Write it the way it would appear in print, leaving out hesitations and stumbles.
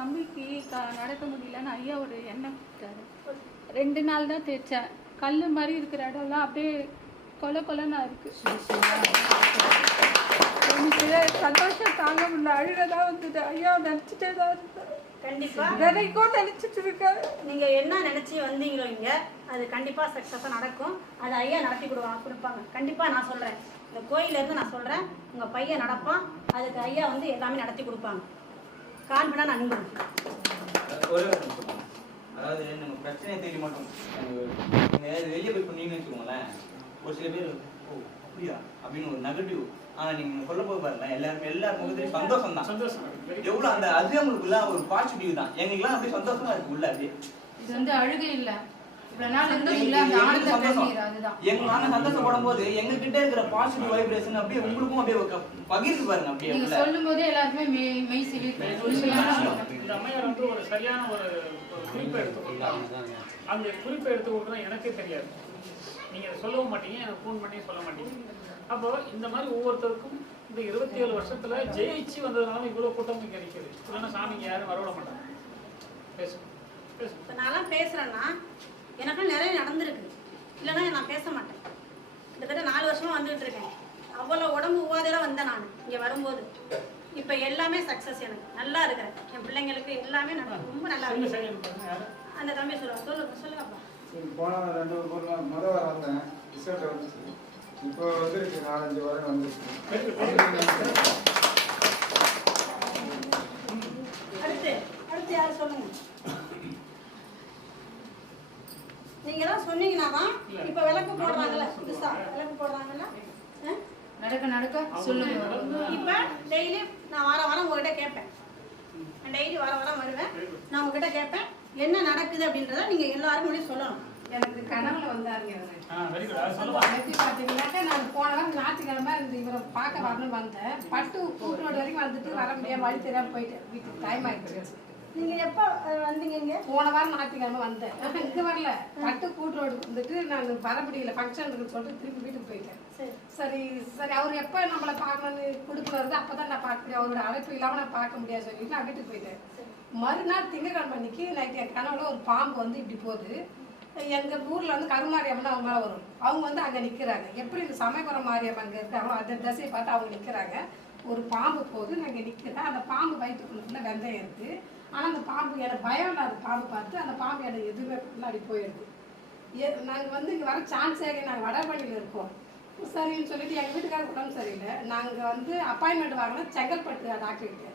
தம்பிக்கு நடக்க முடியலன்னு ஐயா ஒரு எண்ணெய் கொடுத்தாரு. 2 நாள் தான் தேய்ச்சேன். கல் மாதிரி இருக்கிற இடம்லாம் அப்படியே கொலன்னு இருக்கு. எனக்கு சந்தோஷம் தாங்க முடியல, அழுகதான் வந்தது. ஐயா நினச்சிட்டே தான் இருந்தேன். கண்டிப்பா தினைக்கும் நினைச்சிட்டு இருக்கேன். நீங்க என்ன நினைச்சு வந்தீங்களோ இங்க அது கண்டிப்பா சக்சஸா நடக்கும். அது ஐயா நடத்தி கொடுப்பாங்க. கண்டிப்பா நான் சொல்றேன், இந்த கோயில இருந்து நான் சொல்றேன், உங்க பையன் நடப்பான். அதுக்கு ஐயா வந்து எல்லாமே நடத்தி கொடுப்பாங்க. கான்பிடா நான் நம்புறேன். அதாவது நம்ம பிரச்சனையை தேடி மாட்டோம். வெளியே போய் பண்ணீங்கன்னு வச்சுக்கோங்களேன், ஒரு சில பேர் ஓ அப்படியா அப்படின்னு ஒரு நெகட்டிவ். ஆனா நீங்க சொல்ல போது பாருங்க, எல்லாருக்கும் முகத்திலையும் சந்தோஷம் தான். எவ்வளவு அந்த அது அவங்களுக்குள்ள ஒரு பாசிட்டிவ் தான். எங்களுக்குலாம் அப்படியே சந்தோஷமா இருக்கு உள்ள. அப்படியே இது வந்து அழுகை இல்ல, இவ்வளவு நாள் இருந்து இல்ல, அந்த ஆனந்த கண்ணீர். அதுதான் நாங்க சந்தோஷப்படும் போது எங்க கிட்ட இருக்கிற பாசிட்டிவ் வைப்ரேஷன் அப்படியே உங்களுக்கும் அப்படியே பகிர்ந்து பாருங்க. அப்படியே நீங்க சொல்லும் போதே எல்லாருமே மெய் சிலிர்க்குது. இந்த அம்மையார் வந்து ஒரு சரியான ஒரு குறிப்பை எடுத்து கொடுத்தாங்க. அந்த குறிப்பை எடுத்து கொடுத்தா எனக்கே தெரியாது. நீங்க சொல்லவும் மாட்டீங்க, எனக்கு ஃபோன் பண்ணி சொல்ல மாட்டீங்க. அப்போ இந்த மாதிரி ஒவ்வொருத்தருக்கும் இந்த 27 வருஷத்துல ஜெயிச்சு வந்ததுனால இவ்வளவு கூட்டம் இங்க நிற்குது. இல்லைன்னா சாமிங்க யாரும் வரவிட மாட்டாங்க. பேசுங்க இப்போ நான்லாம் பேசுறேன்னா எனக்கும் நிறைய நடந்திருக்கு. இல்லைன்னா நான் பேச மாட்டேன். கிட்டத்தட்ட 4 வருஷமா வந்துட்டு இருக்கேன். அவ்வளோ உடம்பு உவாதையோட வந்தேன் நான் இங்கே வரும்போது. இப்போ எல்லாமே சக்ஸஸ். எனக்கு நல்லா இருக்கிறேன். என் பிள்ளைங்களுக்கு எல்லாமே ரொம்ப நல்லா இருக்கு. அந்த தம்பி சொல்லுங்கப்பா. போன 2 பொருள் முதல் வாரம் வந்தேன், ரிசல்ட் வந்துச்சு. இப்போ வந்துருக்கு 4-5 வாரம் வந்துருக்கு. அடுத்து யார் சொல்லுங்க. நீங்களாம் சொன்னீங்கன்னா தான் இப்போ விளக்கு போடுறாங்கல்ல, புதுசா விளக்கு போடுறாங்கல்ல, நடக்க சொல்லுங்க. இப்போ டெய்லி நான் வாரம் உங்ககிட்ட கேட்பேன். நான் டெய்லி வாரம் வருவேன். நான் உங்ககிட்ட கேட்பேன் என்ன நடக்குது அப்படின்றத நீங்க எல்லாரும் முடியும் சொல்லணும். எனக்கு கனவுல வந்தாருங்க வெற்றி பார்த்தீங்கன்னாக்கா நான் போன வாரம் ஞாயிற்றுக்கிழமை இந்த இவரை பார்க்க வரணும்னு வந்தேன். பட்டு கூட்டுரோடு வரைக்கும் வந்துட்டு வர முடியாம வழி தெரியாம போயிட்டேன். வீட்டுக்கு டைம் ஆயிடுச்சு. நீங்க எப்போ வந்தீங்க? இங்கே போன வாரம் ஞாயிற்றுக்கிழமை வந்தேன். இங்கே வரல, பட்டு கூட்டுரோடு வந்துட்டு நான் வர முடியல, ஃபங்க்ஷன் சொல்லிட்டு திருப்பி வீட்டுக்கு போயிட்டேன். சரி அவர் எப்போ நம்மளை பார்க்கணும்னு கொடுக்குறது அப்போ தான் நான் பார்க்க முடியும். அவரோட அழைப்பு இல்லாமல் நான் பார்க்க முடியாது சொல்லிட்டு நான் வீட்டுக்கு போயிட்டேன். மறுநாள் திங்கக்கிழமை அன்னைக்கு நைட்டு என் கனவுல ஒரு பாம்பு வந்து இப்படி போகுது. எங்கள் ஊரில் வந்து கருமாரியம்மன் அவங்க மேலே வரும். அவங்க வந்து அங்கே நிற்கிறாங்க. எப்படி இந்த சமயபுரம் மாரியம்மன் அங்கே இருக்காங்களோ அந்த திசையை பார்த்து அவங்க நிற்கிறாங்க. ஒரு பாம்பு போகுது, நான் இங்கே நிற்கிறேன். அந்த பாம்பு வயிற்றுக்குள்ள வெந்தயம் இருக்குது. ஆனால் அந்த பாம்பு எனக்கு பயம் இல்லாத பாம்பு பார்த்து அந்த பாம்பு எனக்கு எதுவுமே முன்னாடி போயிடுது. நாங்கள் வந்து இங்கே வர சான்ஸே நாங்கள் வடபழனியில் இருக்கோம். சரின்னு சொல்லிட்டு எங்கள் வீட்டுக்காரர் உடம்பு சரியில்லை. நாங்கள் வந்து அப்பாயின்மெண்ட் வாங்கினா செங்கல்பட்டு டாக்டர்கிட்ட.